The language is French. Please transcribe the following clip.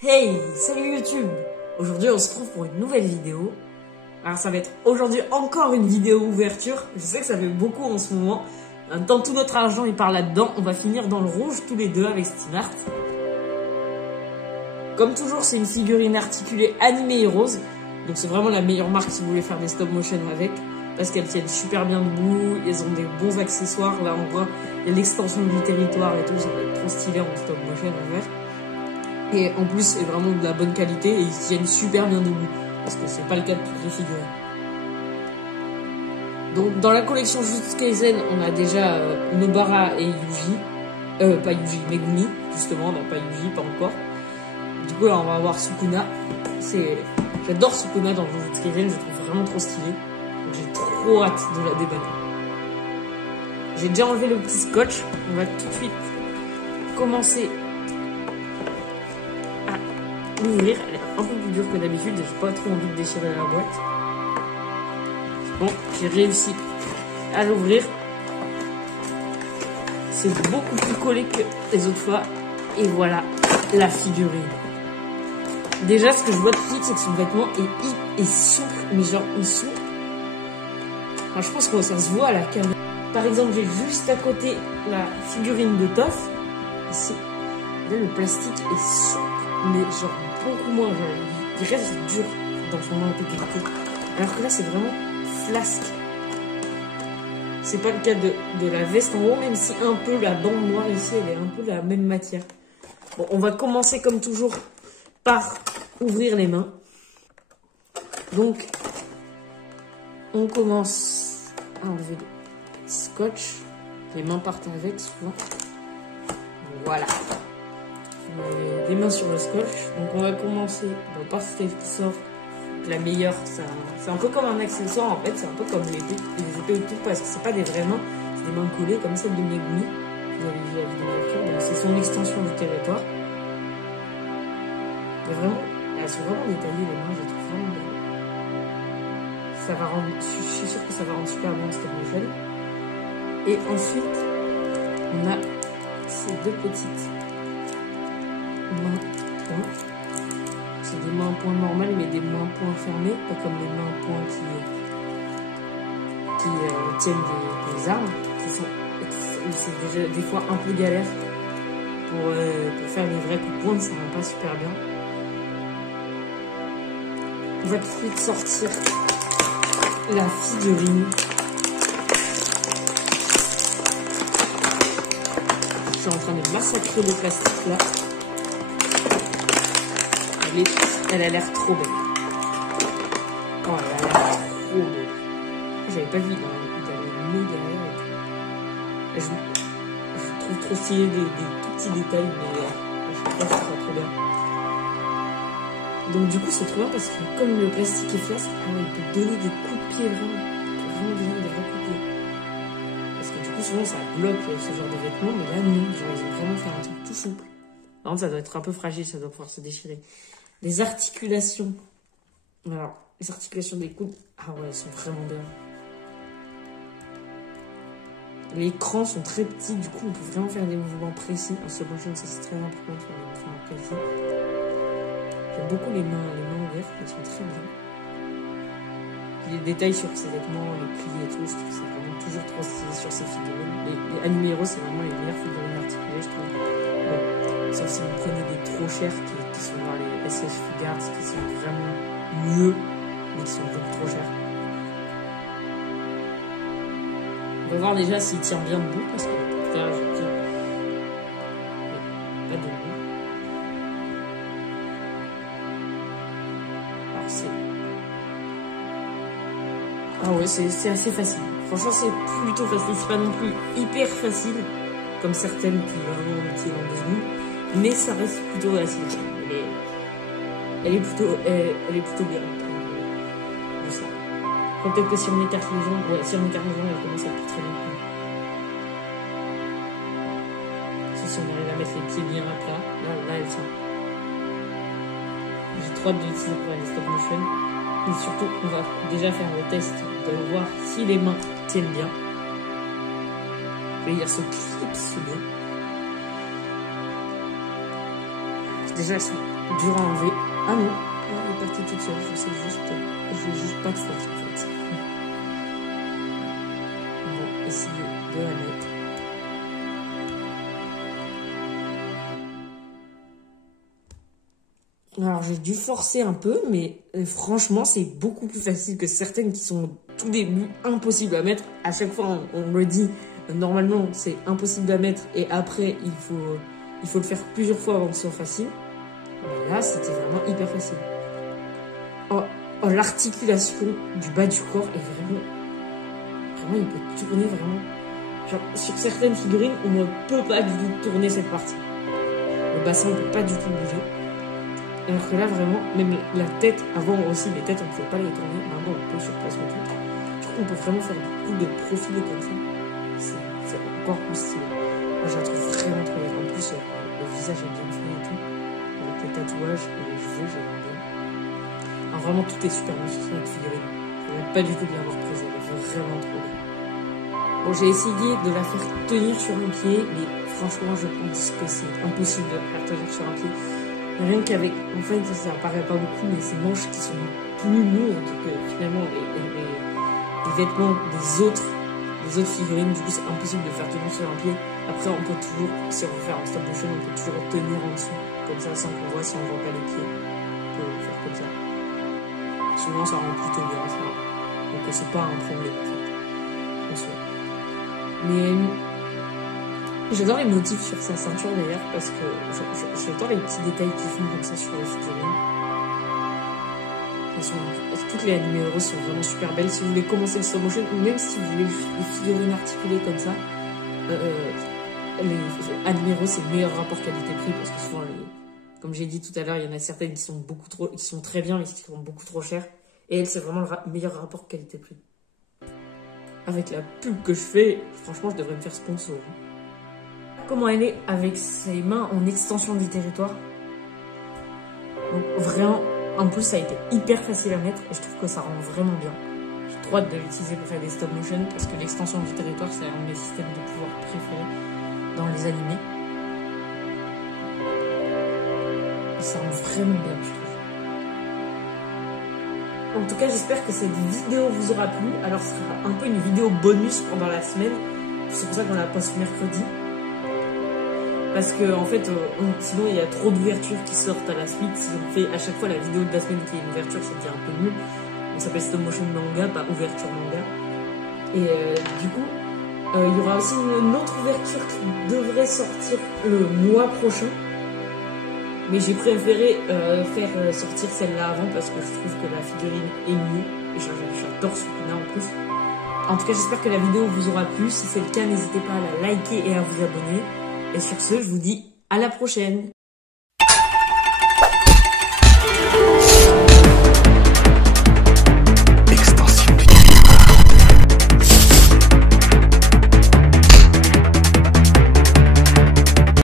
Hey, salut YouTube! Aujourd'hui on se retrouve pour une nouvelle vidéo. Alors ça va être aujourd'hui encore une vidéo ouverture. Je sais que ça fait beaucoup en ce moment. En même temps tout notre argent il part là-dedans. On va finir dans le rouge tous les deux avec Steamart. Comme toujours c'est une figurine articulée animée et rose. Donc c'est vraiment la meilleure marque si vous voulez faire des stop motion avec. Parce qu'elles tiennent super bien debout. Elles ont des bons accessoires. Là on voit l'extension du territoire et tout. Ça va être trop stylé en stop motion à faire. Et en plus, c'est vraiment de la bonne qualité et ils tiennent super bien debout. Parce que c'est pas le cas de toutes les figurines. Donc, dans la collection Jujutsu Kaisen, on a déjà Nobara et Yuji. Pas Yuji, Megumi, justement. On n'a pas Yuji, pas encore. Du coup, là, on va avoir Sukuna. J'adore Sukuna dans Jujutsu Kaisen, je le trouve vraiment trop stylé. Donc, j'ai trop hâte de la débattre. J'ai déjà enlevé le petit scotch. On va tout de suite commencer l'ouvrir. Elle est un peu plus dure que d'habitude, j'ai pas trop envie de déchirer la boîte. Bon, j'ai réussi à l'ouvrir. C'est beaucoup plus collé que les autres fois. Et voilà la figurine. Déjà, ce que je vois de suite, c'est que son vêtement est souple, mais genre il souple. Enfin, je pense que ça se voit à la caméra. Par exemple, j'ai juste à côté la figurine de Toph. Ici, là, le plastique est souple, mais genre beaucoup moins, il reste dur dans son intégrité. Alors que là, c'est vraiment flasque. C'est pas le cas de la veste en haut, même si un peu la bande noire ici, elle est un peu la même matière. Bon, on va commencer comme toujours par ouvrir les mains. Donc, on commence à enlever le petit scotch. Les mains partent avec souvent. Voilà. Des mains sur le scotch. Donc on va commencer par celle qui sort. Donc la meilleure, c'est un peu comme un accessoire en fait. C'est un peu comme les épées autour parce que c'est pas des vraies mains. C'est des mains collées comme celle de Megumi. Vous avez vu la vidéo. Donc c'est son extension du territoire. Et vraiment, elles sont vraiment détaillées les mains. Je les trouve vraiment belles. Ça va rendre, je suis sûre que ça va rendre super bien cette motion. Et ensuite, on a ces deux petites mains points. C'est des mains points normales, mais des mains points fermées, pas comme les mains points qui tiennent des armes. C'est déjà des fois un peu galère pour faire des vrais coups de poing, ça va pas super bien. On va tout de suite sortir la figurine. Je suis en train de massacrer le plastique là. Elle a l'air trop belle. Oh, elle a l'air trop belle. J'avais pas vu, il y avait une nœud derrière. Et je trouve trop stylé des tout petits détails, mais je trouve pas que ça soit trop bien. Donc du coup, c'est trop bien parce que comme le plastique est flasque, il peut donner des coups de pied vraiment. Il peut vraiment donner des vrais coups de pied. Parce que du coup, souvent, ça bloque ce genre de vêtements, mais là, non. Genre, ils ont vraiment fait un truc tout souple. Par contre, ça doit être un peu fragile, ça doit pouvoir se déchirer. Les articulations. Alors, les articulations des coudes. Ah ouais, elles sont vraiment bien. Les crans sont très petits, du coup, on peut vraiment faire des mouvements précis. En stop motion, ça c'est très important de faire des mouvements précis. J'aime beaucoup les mains ouvertes, elles sont très bien. Puis les détails sur ces vêtements, les plis et tout, je trouve que c'est vraiment toujours trop stylé sur ces figurines. Les Anime Heroes, c'est vraiment les meilleures figurines articulées, je trouve. Bon, sauf si vous prenez des trop chers qui sont dans les SF Figures, qui sont vraiment mieux, mais qui sont beaucoup trop chers. On va voir déjà s'il tient bien debout, parce que tout à l'heure, je tiens. Mais pas debout. Alors c'est... Ah ouais, c'est assez facile. Franchement, c'est plutôt facile. C'est pas non plus hyper facile, comme certaines qui vraiment tiennent en 2 secondes. Mais ça reste plutôt facile. Elle est plutôt bien. De ça. Enfin, peut-être que si on écarte les jambes, ouais, si on écarte les jambes, elle commence à être très bien. Si on arrive à mettre les pieds bien à plat, là elle tient. J'ai trop hâte d'utiliser pour les stop motion. Et surtout, on va déjà faire le test de voir si les mains tiennent bien. Je vais dire ce clip, c'est bien. déjà, elles sont dures à enlever. Ah non, elle est partie toute seule. Je vais juste pas de force en fait. On va essayer de la mettre. Alors j'ai dû forcer un peu, mais franchement c'est beaucoup plus facile que certaines qui sont au tout début impossibles à mettre. À chaque fois on me le dit, normalement c'est impossible à mettre et après il faut le faire plusieurs fois avant que ce soit facile. Mais là c'était vraiment hyper facile. Oh, l'articulation du bas du corps est vraiment il peut tourner vraiment. Genre sur certaines figurines on ne peut pas du tout tourner cette partie. Le bassin ne peut pas du tout bouger. Alors que là, vraiment, même la tête, avant aussi, les têtes, on ne pouvait pas les tourner. Maintenant, on peut sur place le tout. Je trouve qu'on peut vraiment faire beaucoup de profils comme ça. C'est encore plus stylé. Moi, je la trouve vraiment trop belle. En plus, le visage est bien fait et tout. Avec les tatouages et les cheveux, j'aime bien. Alors, vraiment, tout est super bien sur cette figurine. Je ne pas du tout bien avoir prise. Elle est vraiment trop belle. Bon, j'ai essayé de la faire tenir sur un pied, mais franchement, je pense que c'est impossible de la faire tenir sur un pied. Rien qu'avec, en fait, ça paraît pas beaucoup, mais ces manches qui sont plus lourdes que finalement les vêtements des autres figurines. Du coup, c'est impossible de faire tenir sur un pied. Après, on peut toujours, si on veut faire en stop motion, on peut toujours tenir en dessous, comme ça, sans qu'on voit, si on voit pas les pieds. On peut le faire comme ça. Souvent, ça rend plutôt bien, ça. Donc, c'est pas un problème, en fait. En soi. Mais j'adore les motifs sur sa ceinture d'ailleurs parce que j'adore les petits détails qui font comme ça sur les figurines. Toutes les animés heureux sont vraiment super belles. Si vous voulez commencer le stop motion ou même si vous voulez les figurines articulées comme ça, les animés heureux c'est le meilleur rapport qualité-prix parce que souvent, comme j'ai dit tout à l'heure, il y en a certaines qui sont très bien mais qui sont beaucoup trop chères. Et elles, c'est vraiment le meilleur rapport qualité-prix. Avec la pub que je fais, franchement, je devrais me faire sponsor. Comment elle est avec ses mains en extension du territoire. Donc vraiment, en plus ça a été hyper facile à mettre et je trouve que ça rend vraiment bien. J'ai trop hâte de l'utiliser pour faire des stop motion parce que l'extension du territoire c'est un de mes systèmes de pouvoir préférés dans les animés. Et ça rend vraiment bien je trouve. En tout cas j'espère que cette vidéo vous aura plu. Alors ce sera un peu une vidéo bonus pendant la semaine. C'est pour ça qu'on la poste mercredi. Parce que en fait, sinon il y a trop d'ouvertures qui sortent à la suite. Si on fait à chaque fois la vidéo de la semaine qui est une ouverture, ça devient un peu nul. Donc ça s'appelle stop motion manga, pas ouverture manga. Et du coup, il y aura aussi une autre ouverture qui devrait sortir le mois prochain. Mais j'ai préféré faire sortir celle-là avant parce que je trouve que la figurine est mieux. Et j'adore ce Sukuna en plus. En tout cas, j'espère que la vidéo vous aura plu. Si c'est le cas, n'hésitez pas à la liker et à vous abonner. Et sur ce, je vous dis à la prochaine.